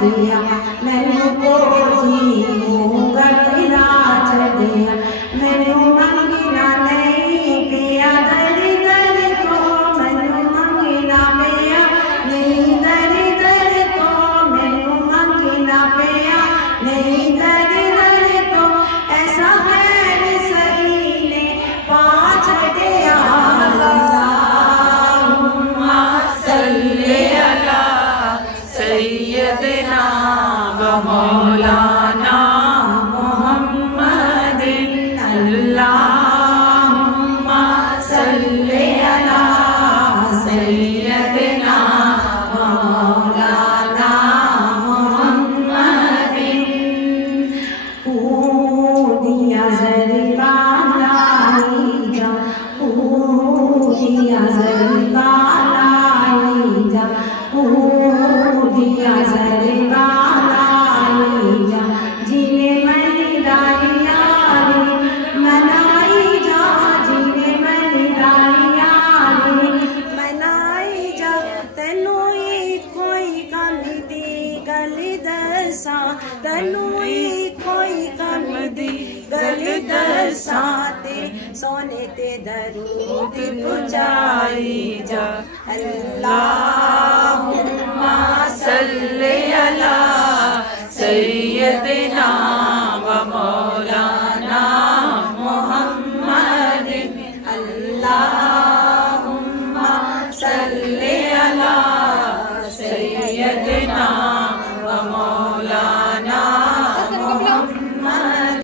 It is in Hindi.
दिया मैनू कोठी गलिया छड़िया मैनू मंगना नहीं पिया दरी दरी तो मैनू मंगना पिया नहीं दरी दरी तो मैनू मंगना पिया नहीं दरी दरी तो ऐसा है सही ने पा छड़िया अल्लाहुम्मा सल्ली अला सय्यदना व मौलाना मुहम्मदिन अल्लाहुम्मा सल्ली अला सय्यदना व मौलाना मुहम्मदिन दिया ज़रिया लाई जा दिया ज़रिया लाई जा दिया ज़रिया लाई जा जिने मनी रानिया मनाई जा जिने मनी रानिया मनाई जा तेनू ही कोई गल दी गल दसा तेनू ही कोई गल दी गल दसा ते सोने ते दरूद पुजाई जा अल्लाहुम्मा सल्ली अला सय्यदना